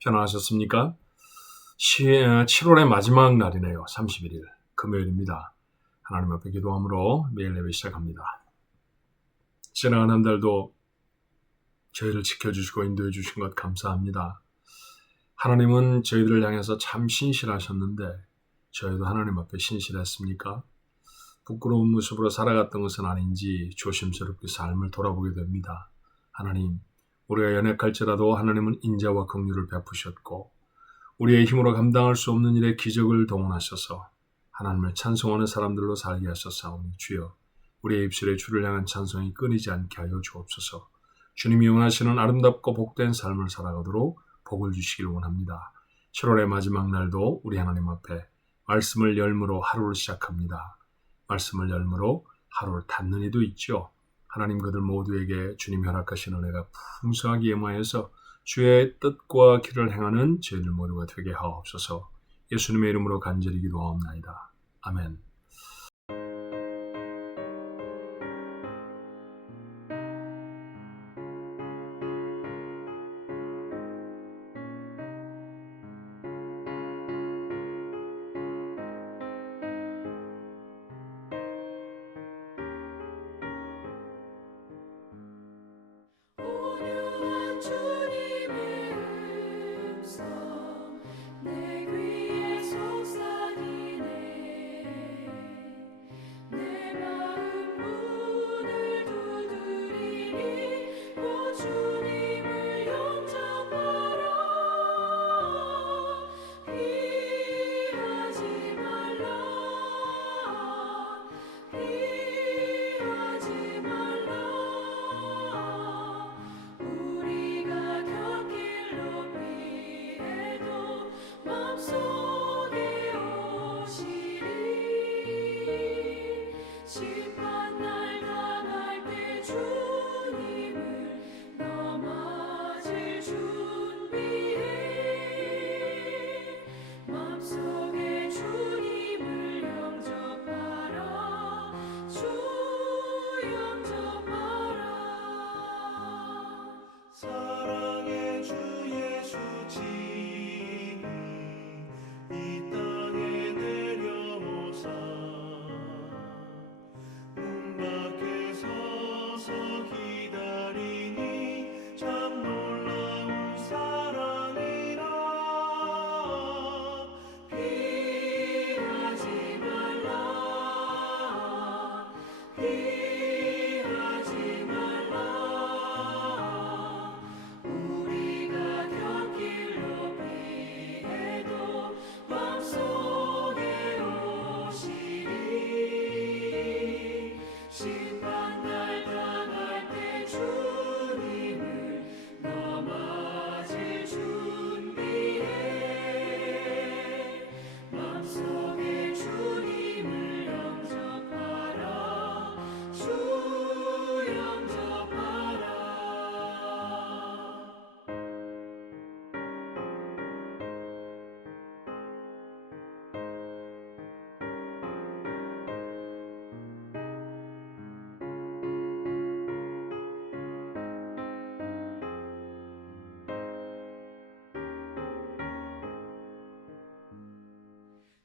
편안하셨습니까? 7월의 마지막 날이네요. 31일 금요일입니다. 하나님 앞에 기도함으로 매일 예배 시작합니다. 지나간 한 달도 저희를 지켜주시고 인도해 주신 것 감사합니다. 하나님은 저희들을 향해서 참 신실하셨는데 저희도 하나님 앞에 신실했습니까? 부끄러운 모습으로 살아갔던 것은 아닌지 조심스럽게 삶을 돌아보게 됩니다. 하나님, 우리가 연약할지라도 하나님은 인자와 긍휼을 베푸셨고 우리의 힘으로 감당할 수 없는 일에 기적을 동원하셔서 하나님을 찬송하는 사람들로 살게 하셨사오니 주여, 우리의 입술에 주를 향한 찬송이 끊이지 않게 하여 주옵소서. 주님이 원하시는 아름답고 복된 삶을 살아가도록 복을 주시길 원합니다. 7월의 마지막 날도 우리 하나님 앞에 말씀을 열무로 하루를 시작합니다. 말씀을 열무로 하루를 닫는 이도 있죠. 하나님 그들 모두에게 주님 허락하신 은혜가 풍성하게 임하여서 주의 뜻과 길을 행하는 저희들 모두가 되게 하옵소서. 예수님의 이름으로 간절히 기도하옵나이다. 아멘.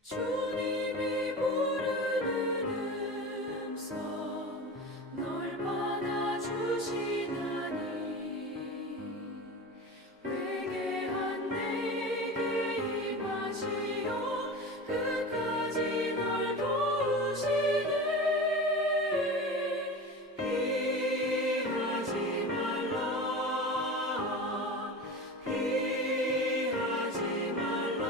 주님이 부르는 음성 널 받아 주시나니 회개한 내게 임하시어 끝까지 널 도우시네. 피하지 말라 피하지 말라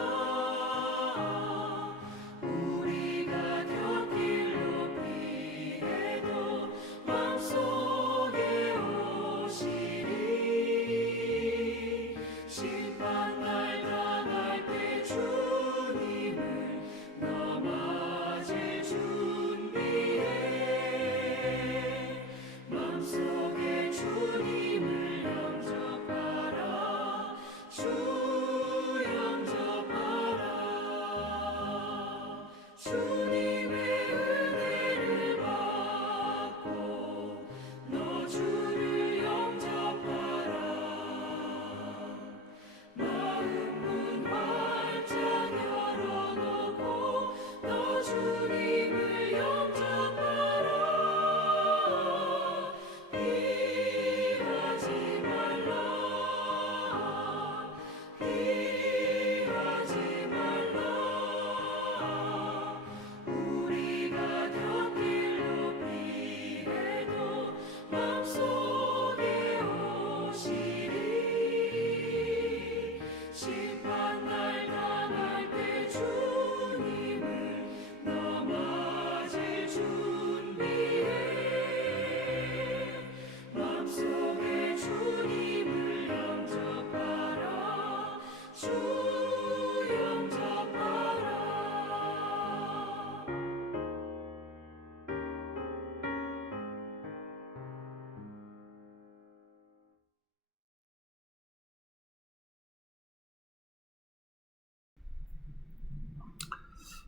심판날 당할 때 주님을 너 맞을 준비해 맘속에 주님을 영접하라 주 영접하라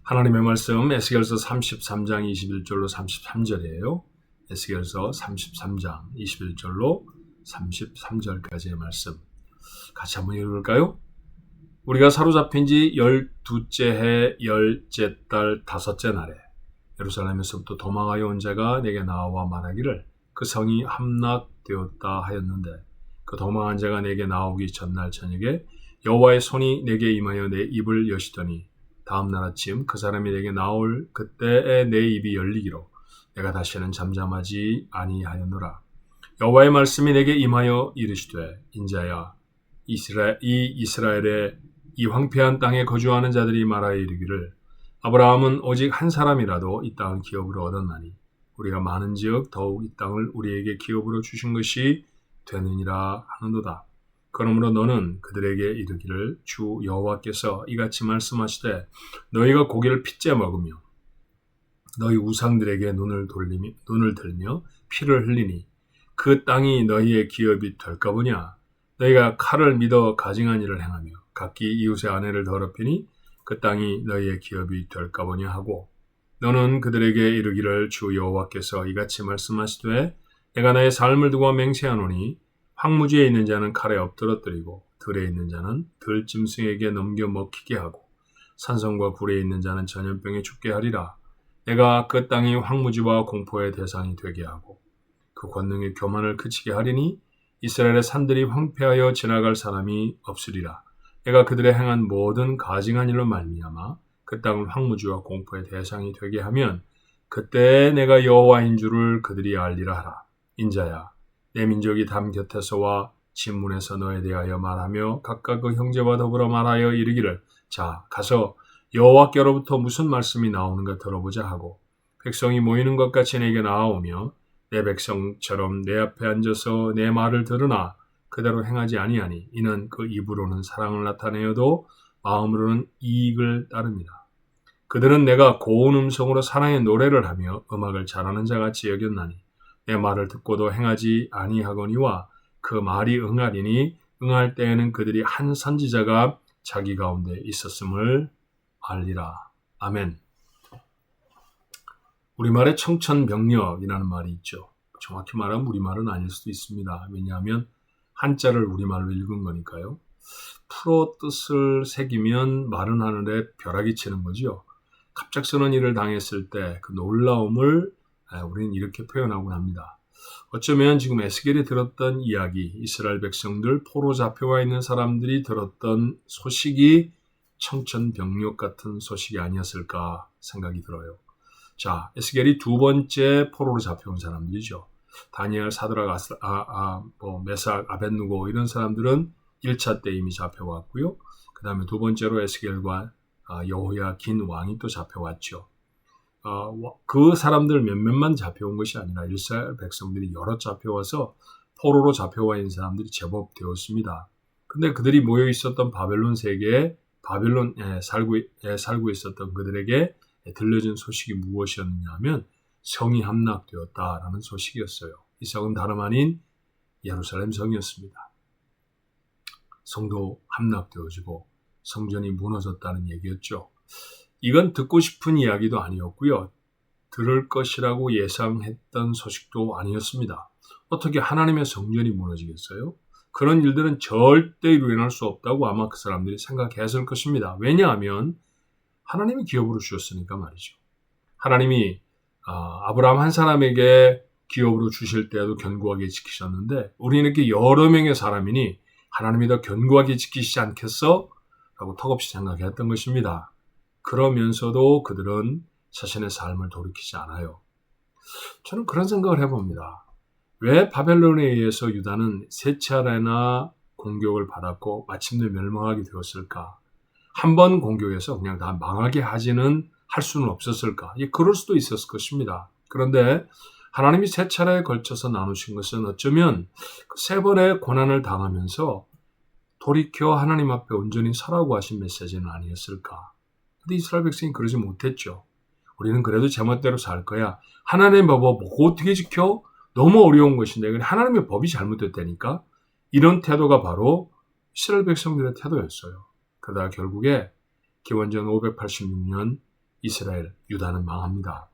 하나님의 말씀 에스겔서 33장 21절로 33절이에요. 에스겔서 33장 21절로 33절까지의 말씀 같이 한번 읽어볼까요? 우리가 사로잡힌 지 12째 해 10째 달 5째 날에 예루살렘에서부터 도망하여 온 자가 내게 나와 말하기를 그 성이 함락되었다 하였는데 그 도망한 자가 내게 나오기 전날 저녁에 여호와의 손이 내게 임하여 내 입을 여시더니 다음날 아침 그 사람이 내게 나올 그때에 내 입이 열리기로 내가 다시는 잠잠하지 아니하였노라. 여호와의 말씀이 내게 임하여 이르시되 인자야 이스라엘의 이 황폐한 땅에 거주하는 자들이 말하여 이르기를 아브라함은 오직 한 사람이라도 이 땅을 기업으로 얻었나니 우리가 많은지역 더욱 이 땅을 우리에게 기업으로 주신 것이 되느니라 하는도다. 그러므로 너는 그들에게 이르기를 주 여호와께서 이같이 말씀하시되 너희가 고기를 핏째 먹으며 너희 우상들에게 눈을 들며 피를 흘리니 그 땅이 너희의 기업이 될까 보냐. 너희가 칼을 믿어 가증한 일을 행하며 각기 이웃의 아내를 더럽히니 그 땅이 너희의 기업이 될까 보냐 하고 너는 그들에게 이르기를 주 여호와께서 이같이 말씀하시되 내가 나의 삶을 두고 맹세하노니 황무지에 있는 자는 칼에 엎드러뜨리고 들에 있는 자는 들짐승에게 넘겨 먹히게 하고 산성과 굴에 있는 자는 전염병에 죽게 하리라. 내가 그 땅이 황무지와 공포의 대상이 되게 하고 그 권능의 교만을 그치게 하리니 이스라엘의 산들이 황폐하여 지나갈 사람이 없으리라. 내가 그들의 행한 모든 가증한 일로 말미암아 그 땅을 황무지와 공포의 대상이 되게 하면 그때 내가 여호와인 줄을 그들이 알리라 하라. 인자야 내 민족이 담 곁에서와 진문에서 너에 대하여 말하며 각각 그 형제와 더불어 말하여 이르기를 자 가서 여호와께로부터 무슨 말씀이 나오는가 들어보자 하고 백성이 모이는 것 같이 내게 나아오며 내 백성처럼 내 앞에 앉아서 내 말을 들으나 그대로 행하지 아니하니 이는 그 입으로는 사랑을 나타내어도 마음으로는 이익을 따릅니다. 그들은 내가 고운 음성으로 사랑의 노래를 하며 음악을 잘하는 자같이 여겼나니 내 말을 듣고도 행하지 아니하거니와 그 말이 응하리니 응할 때에는 그들이 한 선지자가 자기 가운데 있었음을 알리라. 아멘. 우리말에 청천벽력이라는 말이 있죠. 정확히 말하면 우리말은 아닐 수도 있습니다. 왜냐하면 한자를 우리말로 읽은 거니까요. 풀어 뜻을 새기면 마른 하늘에 벼락이 치는 거죠. 갑작스러운 일을 당했을 때 그 놀라움을 우리는 이렇게 표현하곤 합니다. 어쩌면 지금 에스겔이 들었던 이야기, 이스라엘 백성들 포로 잡혀와 있는 사람들이 들었던 소식이 청천벽력 같은 소식이 아니었을까 생각이 들어요. 자, 에스겔이 두 번째 포로로 잡혀온 사람들이죠. 다니엘, 사드락, 메삭, 아벳누고 이런 사람들은 1차 때 이미 잡혀왔고요. 그 다음에 두 번째로 에스겔과 여호야긴 왕이 또 잡혀왔죠. 그 사람들 몇몇만 잡혀온 것이 아니라 이스라엘 백성들이 여러 잡혀와서 포로로 잡혀와 있는 사람들이 제법 되었습니다. 근데 그들이 모여 있었던 바벨론 세계에 바벨론에 살고 있었던 그들에게 들려진 소식이 무엇이었느냐 하면 성이 함락되었다라는 소식이었어요. 이 성은 다름 아닌 예루살렘 성이었습니다. 성도 함락되어지고 성전이 무너졌다는 얘기였죠. 이건 듣고 싶은 이야기도 아니었고요. 들을 것이라고 예상했던 소식도 아니었습니다. 어떻게 하나님의 성전이 무너지겠어요? 그런 일들은 절대 일어날 수 없다고 아마 그 사람들이 생각했을 것입니다. 왜냐하면 하나님이 기업으로 주셨으니까 말이죠. 하나님이 아브라함 한 사람에게 기업으로 주실 때에도 견고하게 지키셨는데 우리는 이렇게 여러 명의 사람이니 하나님이 더 견고하게 지키시지 않겠어? 라고 턱없이 생각했던 것입니다. 그러면서도 그들은 자신의 삶을 돌이키지 않아요. 저는 그런 생각을 해봅니다. 왜 바벨론에 의해서 유다는 세 차례나 공격을 받았고 마침내 멸망하게 되었을까? 한 번 공격해서 그냥 다 망하게 하지는 할 수는 없었을까? 그럴 수도 있었을 것입니다. 그런데 하나님이 세 차례에 걸쳐서 나누신 것은 어쩌면 그 세 번의 고난을 당하면서 돌이켜 하나님 앞에 온전히 서라고 하신 메시지는 아니었을까? 근데 이스라엘 백성이 그러지 못했죠. 우리는 그래도 제멋대로 살 거야. 하나님의 법을 어떻게 지켜? 너무 어려운 것인데 하나님의 법이 잘못됐다니까? 이런 태도가 바로 이스라엘 백성들의 태도였어요. 그러다 결국에 기원전 586년 이스라엘, 유다는 망합니다.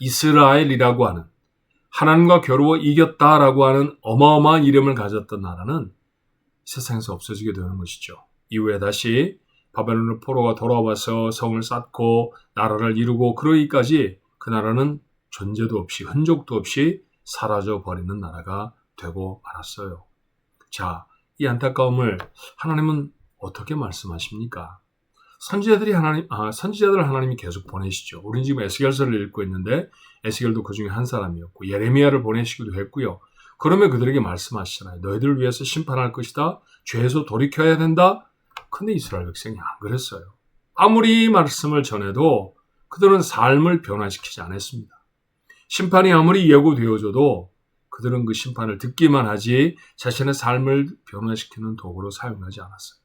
이스라엘이라고 하는 하나님과 겨루어 이겼다라고 하는 어마어마한 이름을 가졌던 나라는 세상에서 없어지게 되는 것이죠. 이후에 다시 바벨론의 포로가 돌아와서 성을 쌓고 나라를 이루고 그러기까지 그 나라는 존재도 없이 흔적도 없이 사라져버리는 나라가 되고 말았어요. 자, 이 안타까움을 하나님은 어떻게 말씀하십니까? 선지자들 하나님이 계속 보내시죠. 우리는 지금 에스겔서를 읽고 있는데 에스겔도 그 중에 한 사람이었고 예레미야를 보내시기도 했고요. 그러면 그들에게 말씀하시잖아요. 너희들을 위해서 심판할 것이다. 죄에서 돌이켜야 된다. 근데 이스라엘 백성이 안 그랬어요. 아무리 말씀을 전해도 그들은 삶을 변화시키지 않았습니다. 심판이 아무리 예고되어져도 그들은 그 심판을 듣기만 하지 자신의 삶을 변화시키는 도구로 사용하지 않았어요.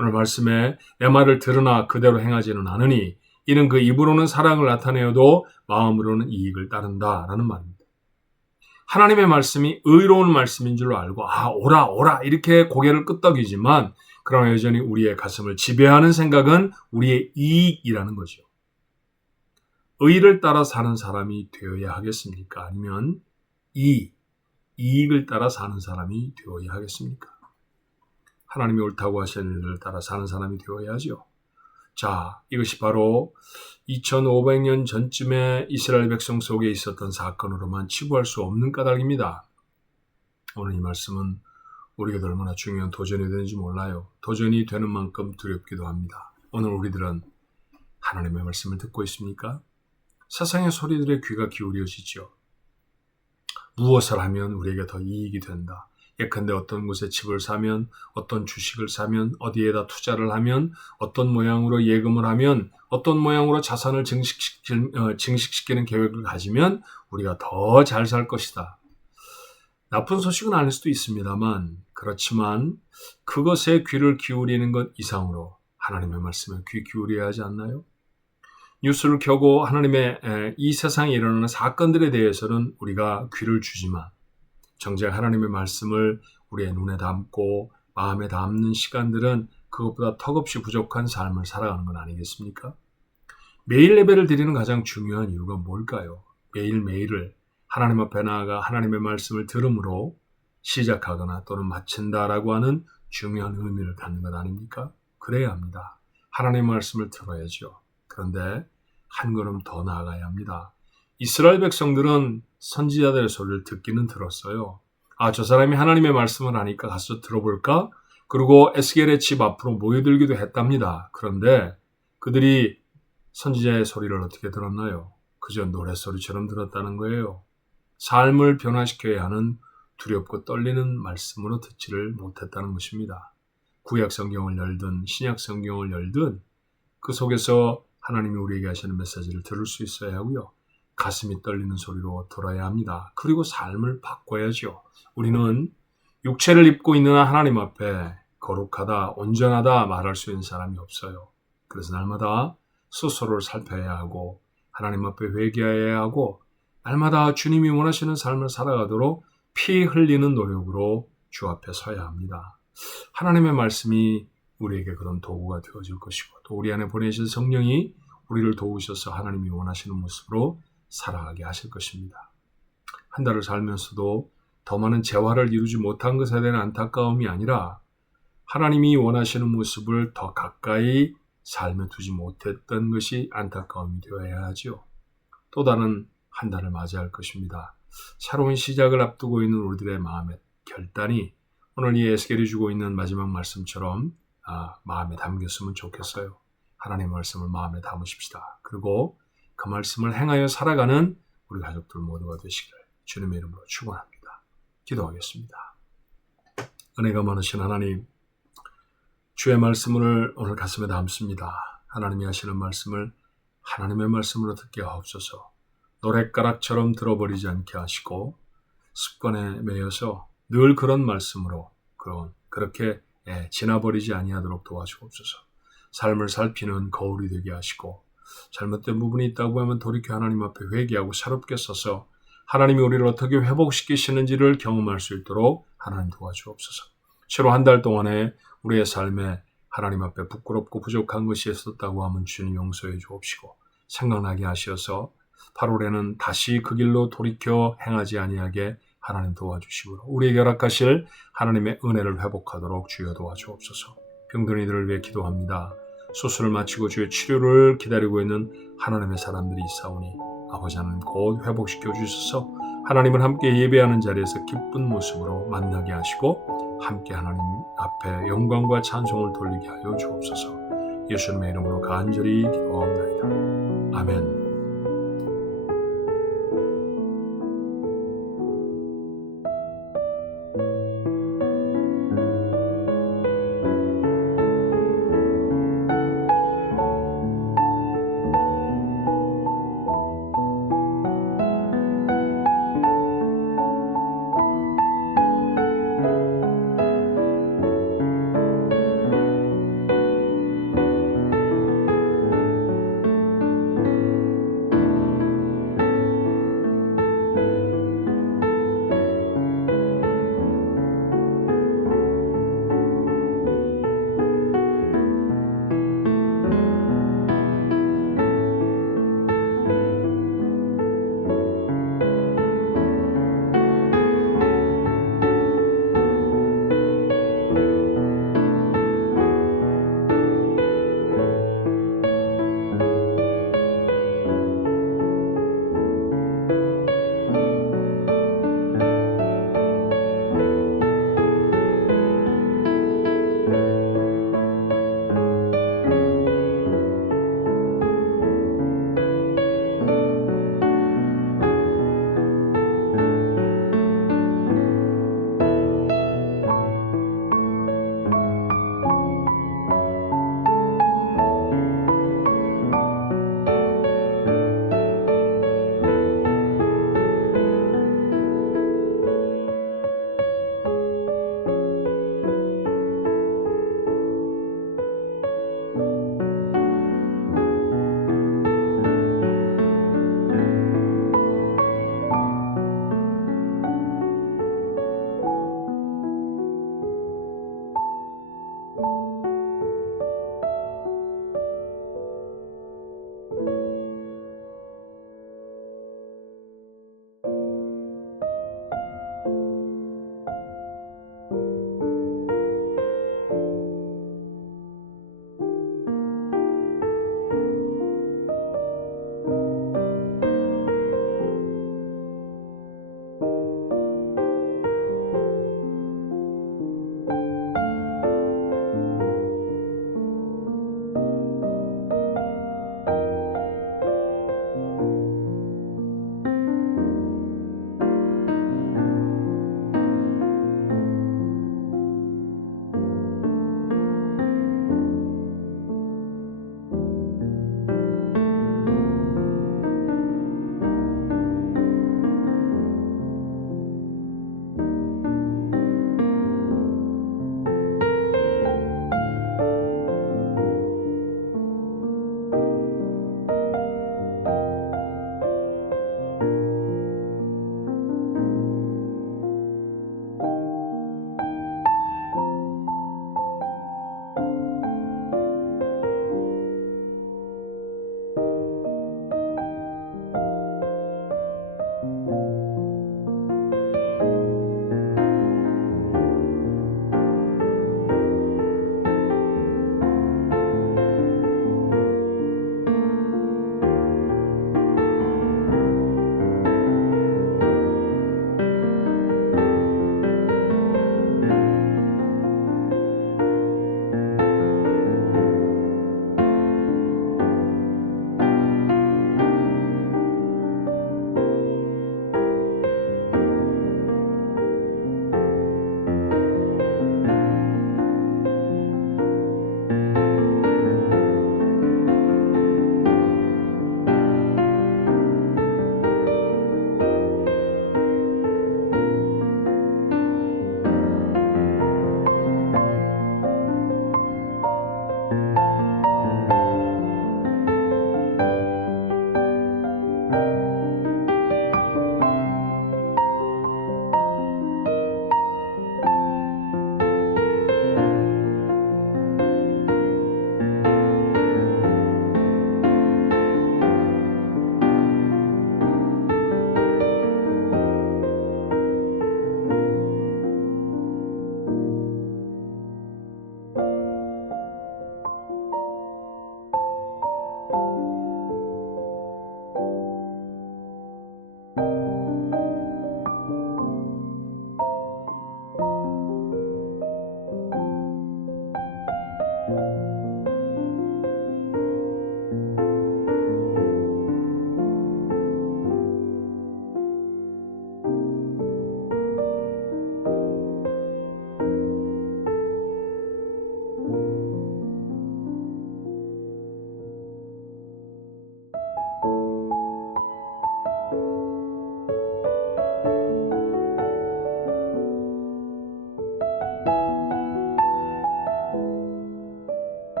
오늘 말씀에 내 말을 들으나 그대로 행하지는 않으니 이는 그 입으로는 사랑을 나타내어도 마음으로는 이익을 따른다라는 말입니다. 하나님의 말씀이 의로운 말씀인 줄 알고 오라 이렇게 고개를 끄덕이지만 그러나 여전히 우리의 가슴을 지배하는 생각은 우리의 이익이라는 거죠. 의를 따라 사는 사람이 되어야 하겠습니까? 아니면 이익을 따라 사는 사람이 되어야 하겠습니까? 하나님이 옳다고 하시는 일을 따라 사는 사람이 되어야죠. 자, 이것이 바로 2500년 전쯤에 이스라엘 백성 속에 있었던 사건으로만 치부할 수 없는 까닭입니다. 오늘 이 말씀은 우리에게 얼마나 중요한 도전이 되는지 몰라요. 도전이 되는 만큼 두렵기도 합니다. 오늘 우리들은 하나님의 말씀을 듣고 있습니까? 세상의 소리들의 귀가 기울여지죠. 무엇을 하면 우리에게 더 이익이 된다. 예컨대 어떤 곳에 집을 사면, 어떤 주식을 사면, 어디에다 투자를 하면, 어떤 모양으로 예금을 하면, 어떤 모양으로 자산을 증식시키는 계획을 가지면 우리가 더 잘 살 것이다. 나쁜 소식은 아닐 수도 있습니다만 그렇지만 그것에 귀를 기울이는 것 이상으로 하나님의 말씀에 귀 기울여야 하지 않나요? 뉴스를 켜고 하나님의 이 세상에 일어나는 사건들에 대해서는 우리가 귀를 주지만 정작 하나님의 말씀을 우리의 눈에 담고 마음에 담는 시간들은 그것보다 턱없이 부족한 삶을 살아가는 건 아니겠습니까? 매일 예배를 드리는 가장 중요한 이유가 뭘까요? 매일매일을 하나님 앞에 나아가 하나님의 말씀을 들음으로 시작하거나 또는 마친다라고 하는 중요한 의미를 갖는 것 아닙니까? 그래야 합니다. 하나님의 말씀을 들어야죠. 그런데 한 걸음 더 나아가야 합니다. 이스라엘 백성들은 선지자들의 소리를 듣기는 들었어요. 저 사람이 하나님의 말씀을 하니까 가서 들어볼까? 그리고 에스겔의 집 앞으로 모여들기도 했답니다. 그런데 그들이 선지자의 소리를 어떻게 들었나요? 그저 노랫소리처럼 들었다는 거예요. 삶을 변화시켜야 하는 두렵고 떨리는 말씀으로 듣지를 못했다는 것입니다. 구약 성경을 열든 신약 성경을 열든 그 속에서 하나님이 우리에게 하시는 메시지를 들을 수 있어야 하고요. 가슴이 떨리는 소리로 들어야 합니다. 그리고 삶을 바꿔야죠. 우리는 육체를 입고 있는 하나님 앞에 거룩하다, 온전하다 말할 수 있는 사람이 없어요. 그래서 날마다 스스로를 살펴야 하고 하나님 앞에 회개해야 하고 날마다 주님이 원하시는 삶을 살아가도록 피 흘리는 노력으로 주 앞에 서야 합니다. 하나님의 말씀이 우리에게 그런 도구가 되어줄 것이고 또 우리 안에 보내신 성령이 우리를 도우셔서 하나님이 원하시는 모습으로 살아가게 하실 것입니다. 한 달을 살면서도 더 많은 재화를 이루지 못한 것에 대한 안타까움이 아니라 하나님이 원하시는 모습을 더 가까이 삶에 두지 못했던 것이 안타까움이 되어야 하죠. 또 다른 한 달을 맞이할 것입니다. 새로운 시작을 앞두고 있는 우리들의 마음의 결단이 오늘 이 에스겔이 주고 있는 마지막 말씀처럼 마음에 담겼으면 좋겠어요. 하나님의 말씀을 마음에 담으십시다. 그리고 그 말씀을 행하여 살아가는 우리 가족들 모두가 되시기를 주님의 이름으로 축원합니다. 기도하겠습니다. 은혜가 많으신 하나님, 주의 말씀을 오늘 가슴에 담습니다. 하나님이 하시는 말씀을 하나님의 말씀으로 듣게 하옵소서. 노랫가락처럼 들어버리지 않게 하시고 습관에 매여서 늘 그런 말씀으로 그렇게 지나버리지 아니하도록 도와주옵소서. 삶을 살피는 거울이 되게 하시고 잘못된 부분이 있다고 하면 돌이켜 하나님 앞에 회개하고 새롭게 서서 하나님이 우리를 어떻게 회복시키시는지를 경험할 수 있도록 하나님 도와주옵소서. 최로 한 달 동안에 우리의 삶에 하나님 앞에 부끄럽고 부족한 것이 있었다고 하면 주님 용서해 주옵시고 생각나게 하셔서 8월에는 다시 그 길로 돌이켜 행하지 아니하게 하나님 도와주시고 우리에게 허락하실 하나님의 은혜를 회복하도록 주여 도와주옵소서. 병든 이들을 위해 기도합니다. 수술을 마치고 주의 치료를 기다리고 있는 하나님의 사람들이 있사오니 아버지 하나님 곧 회복시켜 주셔서 하나님을 함께 예배하는 자리에서 기쁜 모습으로 만나게 하시고 함께 하나님 앞에 영광과 찬송을 돌리게 하여 주옵소서. 예수님의 이름으로 간절히 기도하옵나이다. 아멘.